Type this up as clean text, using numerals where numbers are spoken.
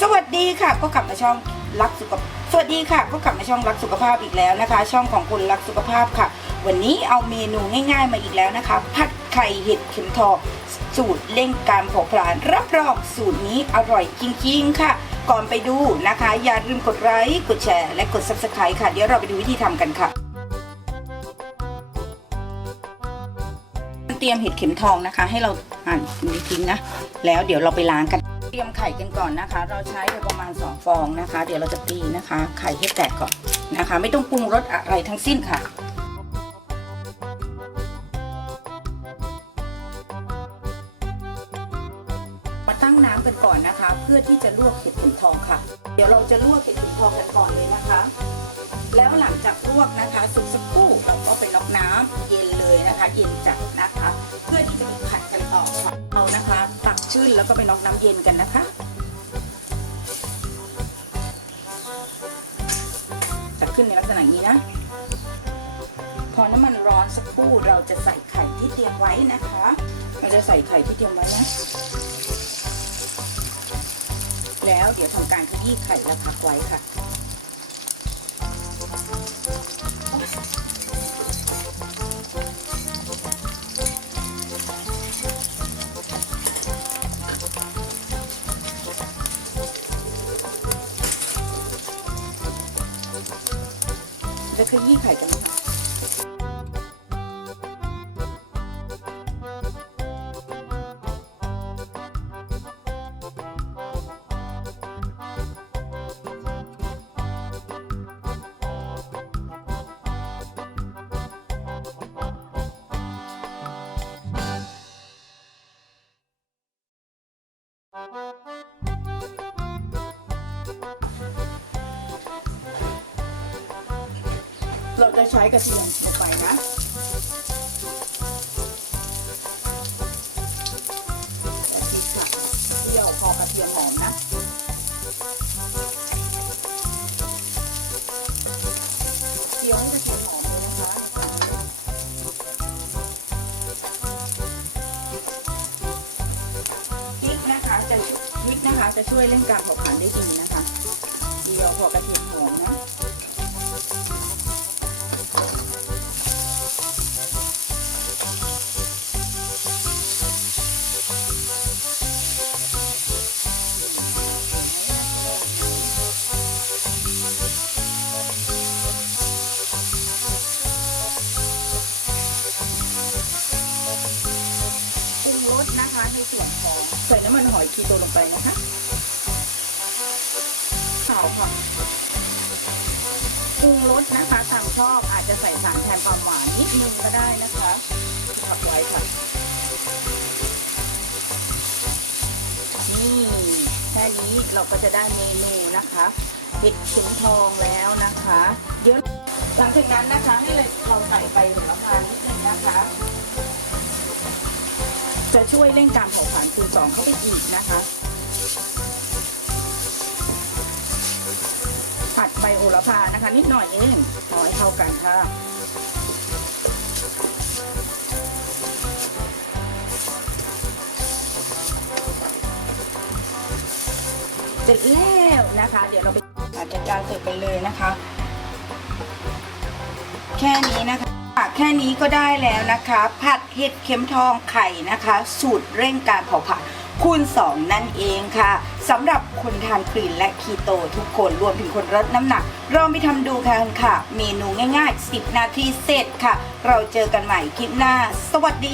สวัสดีค่ะก็กลับมาช่องรักสุขภาพสวัสดีค่ะก็กลับมาช่องรักสุขภาพอีกแล้วนะคะช่องของคุณรักสุขภาพค่ะวันนี้เอาเมนูง่ายๆมาอีกแล้วนะคะผัดไข่เห็ดเข็มทองสูตรเร่งการเผาผลาญรับรองสูตรนี้อร่อยจริงๆค่ะก่อนไปดูนะคะอย่าลืมกดไลค์กดแชร์และกด Subscribe ค่ะเดี๋ยวเราไปดูวิธีทำกันค่ะเตรียมเห็ดเข็มทองนะคะให้เราทิ้งนะแล้วเดี๋ยวเราไปล้างกันเตรียมไข่กันก่อนนะคะเราใช้ไปประมาณ2ฟองนะคะเดี๋ยวเราจะตีนะคะไข่ให้แตกก่อนนะคะไม่ต้องปรุงรสอะไรทั้งสิ้นค่ะมาตั้งน้ำกันก่อนนะคะเพื่อที่จะลวกเห็ดเข็มทองค่ะเดี๋ยวเราจะลวกเห็ดเข็มทองกันก่อนเลยนะคะแล้วหลังจากลวกนะคะสุกสักครู่เราก็ไปน็อกน้ำเย็นเลยนะคะเย็นจัดนะคะเพื่อที่จะไปผัดกันต่อค่ะเอานะคะตักชื้นแล้วก็ไปน็อกน้ำเย็นกันนะคะตักขึ้นในลักษณะนี้นะพอน้ำมันร้อนสักครู่เราจะใส่ไข่ที่เตรียมไว้นะคะเราจะใส่ไข่ที่เตรียมไว้นะแล้วเดี๋ยวทำการขยี้ไข่และพักไว้ค่ะจะขยี้ไข่กันนะคะเราจะใช้กระเทียมลงไปนะและพริกค่ะเที่ยวพอกระเทียมหอมนะเคี่ยวให้กระเทียมหอมเลยนะคะพริกนะคะจะช่วยเร่งการเผาผลาญได้ดีนะคะเคี่ยวพอกระเทียมหอมนะนะคะในส่วนของใส่น้ำมันหอยคีโตลงไปนะคะขาวค่ะปรุงรสนะคะตามชอบอาจจะใส่สารแทนความหวานนิดนึงก็ได้นะคะผักไว้ค่ะนี่แค่นี้เราก็จะได้เมนูนะคะเห็ดเข็มทองแล้วนะคะเดี๋ยวหลังจากนั้นนะคะให้เราใส่ไปโหระพานิดนึงนะคะจะช่วยเร่งการเผาผลาญคูณ2เข้าไปอีกนะคะผัดใบโหระพานะคะนิดหน่อยเองเอาให้เข้ากันค่ะเสร็จแล้วนะคะเดี๋ยวเราไปจัดการเสร็จไปเลยนะคะแค่นี้นะคะแค่นี้ก็ได้แล้วนะคะผัดเห็ดเข็มทองไข่นะคะสูตรเร่งการเผาผลาญคูณ2นั่นเองค่ะสำหรับคนทานคลีนและคีโตทุกคนรวมถึงคนลดน้ำหนักเราไปทำดูกันค่ะเมนูง่ายๆ10 นาทีเสร็จค่ะเราเจอกันใหม่คลิปหน้าสวัสดี